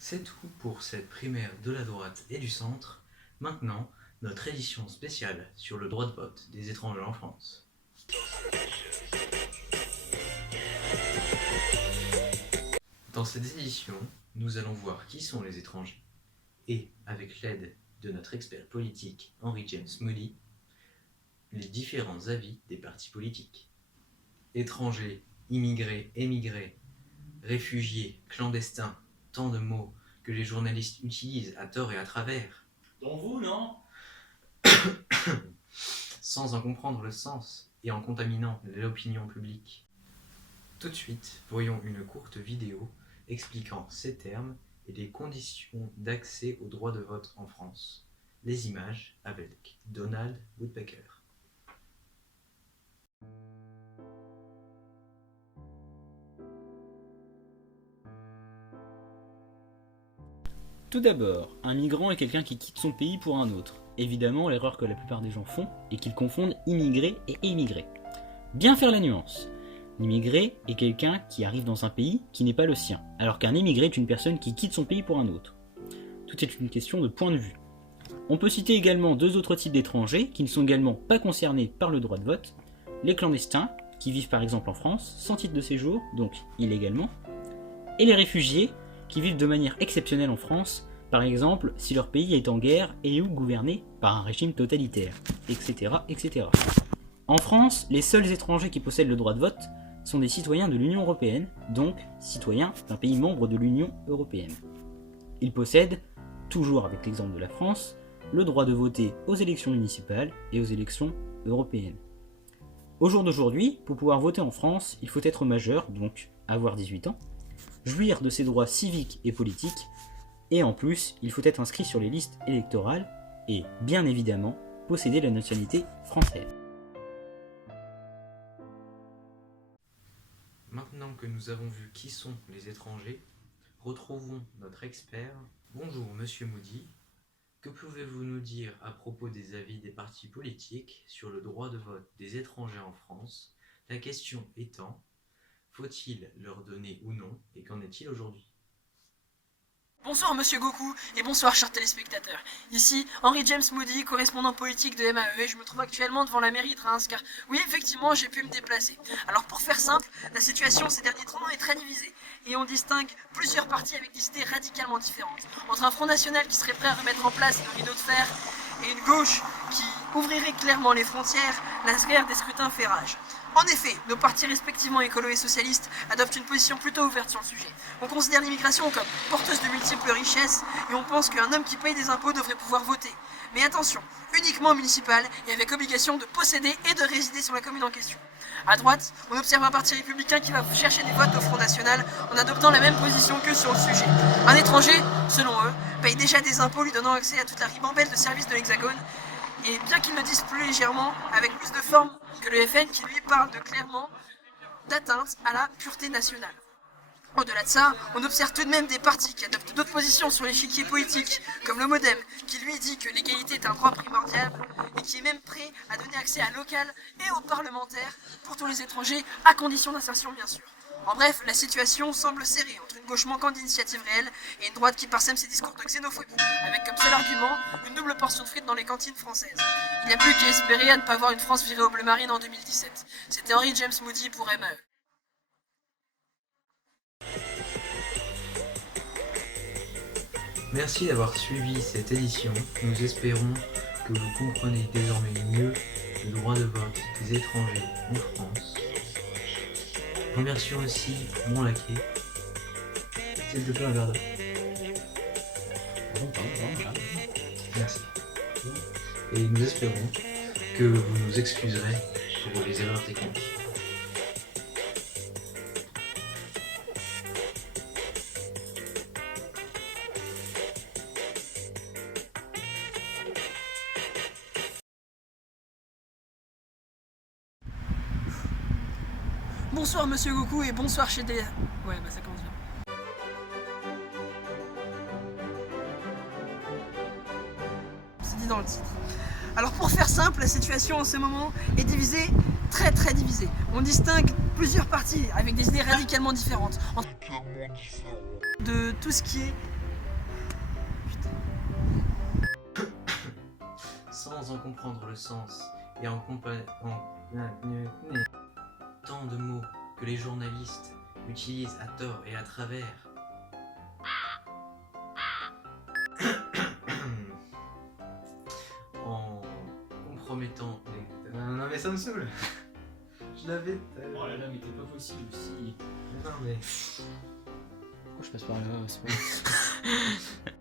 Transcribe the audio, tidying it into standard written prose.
C'est tout pour cette primaire de la droite et du centre. Maintenant, notre édition spéciale sur le droit de vote des étrangers en France. Dans cette édition, nous allons voir qui sont les étrangers et, avec l'aide de notre expert politique Henry James Moody, les différents avis des partis politiques. Étrangers, immigrés, émigrés, réfugiés, clandestins, tant de mots que les journalistes utilisent à tort et à travers. Dont vous, non? Sans en comprendre le sens et en contaminant l'opinion publique. Tout de suite, voyons une courte vidéo expliquant ces termes et les conditions d'accès au droit de vote en France. Les images avec Donald Woodpecker. Tout d'abord, un migrant est quelqu'un qui quitte son pays pour un autre. Évidemment, l'erreur que la plupart des gens font est qu'ils confondent immigré et émigré. Bien faire la nuance. L'immigré est quelqu'un qui arrive dans un pays qui n'est pas le sien, alors qu'un émigré est une personne qui quitte son pays pour un autre. Tout est une question de point de vue. On peut citer également deux autres types d'étrangers qui ne sont également pas concernés par le droit de vote. Les clandestins, qui vivent par exemple en France, sans titre de séjour, donc illégalement, et les réfugiés, qui vivent de manière exceptionnelle en France, par exemple si leur pays est en guerre et ou gouverné par un régime totalitaire, etc., etc. En France, les seuls étrangers qui possèdent le droit de vote sont des citoyens de l'Union européenne, donc citoyens d'un pays membre de l'Union européenne. Ils possèdent, toujours avec l'exemple de la France, le droit de voter aux élections municipales et aux élections européennes. Au jour d'aujourd'hui, pour pouvoir voter en France, il faut être majeur, donc avoir 18 ans, jouir de ses droits civiques et politiques, et en plus, il faut être inscrit sur les listes électorales et, bien évidemment, posséder la nationalité française. Maintenant que nous avons vu qui sont les étrangers, retrouvons notre expert. Bonjour Monsieur Moody, que pouvez-vous nous dire à propos des avis des partis politiques sur le droit de vote des étrangers en France? La question étant, faut-il leur donner ou non, et qu'en est-il aujourd'hui? Bonsoir Monsieur Goku et bonsoir chers téléspectateurs. Ici Henry James Moody, correspondant politique de MAE, et je me trouve actuellement devant la mairie de Reims car oui effectivement j'ai pu me déplacer. Alors pour faire simple, la situation ces derniers temps est très divisée et on distingue plusieurs partis avec des idées radicalement différentes. Entre un Front National qui serait prêt à remettre en place le rideau de fer et une gauche qui ouvrirait clairement les frontières, la guerre des scrutins fait rage. En effet, nos partis respectivement écolo et socialistes adoptent une position plutôt ouverte sur le sujet. On considère l'immigration comme porteuse de multiples richesses et on pense qu'un homme qui paye des impôts devrait pouvoir voter. Mais attention, uniquement municipal et avec obligation de posséder et de résider sur la commune en question. À droite, on observe un parti républicain qui va chercher des votes au Front National en adoptant la même position qu'eux sur le sujet. Un étranger, selon eux, paye déjà des impôts lui donnant accès à toute la ribambelle de services de l'Hexagone. Et bien qu'ils le disent plus légèrement, avec plus de forme que le FN qui lui parle de clairement d'atteinte à la pureté nationale. Au-delà de ça, on observe tout de même des partis qui adoptent d'autres positions sur l'échiquier politique, comme le MoDem, qui lui dit que l'égalité est un droit primordial et qui est même prêt à donner accès à local et aux parlementaires pour tous les étrangers, à condition d'insertion bien sûr. En bref, la situation semble serrée entre une gauche manquant d'initiative réelle et une droite qui parsème ses discours de xénophobie, avec comme seul argument une double portion de frites dans les cantines françaises. Il n'y a plus qu'à espérer à ne pas voir une France virée au bleu marine en 2017. C'était Henry James Moody pour MAE. Merci d'avoir suivi cette édition. Nous espérons que vous comprenez désormais mieux le droit de vote des étrangers en France. Remercions aussi mon laquais. S'il te plaît, un verre d'eau. Merci. Et nous espérons que vous nous excuserez pour les erreurs techniques. Bonsoir Monsieur Goku et bonsoir chez des... Ouais bah ça commence bien. C'est dit dans le titre. Alors pour faire simple, la situation en ce moment est divisée, très divisée. On distingue plusieurs partis avec des idées radicalement différentes. De tout ce qui est sans en comprendre le sens et tant de mots que les journalistes utilisent à tort et à travers. En compromettant les... Non mais ça me saoule. Je l'avais... Oh là là, mais t'es pas possible aussi. Non mais... Pourquoi je passe par là? C'est pas...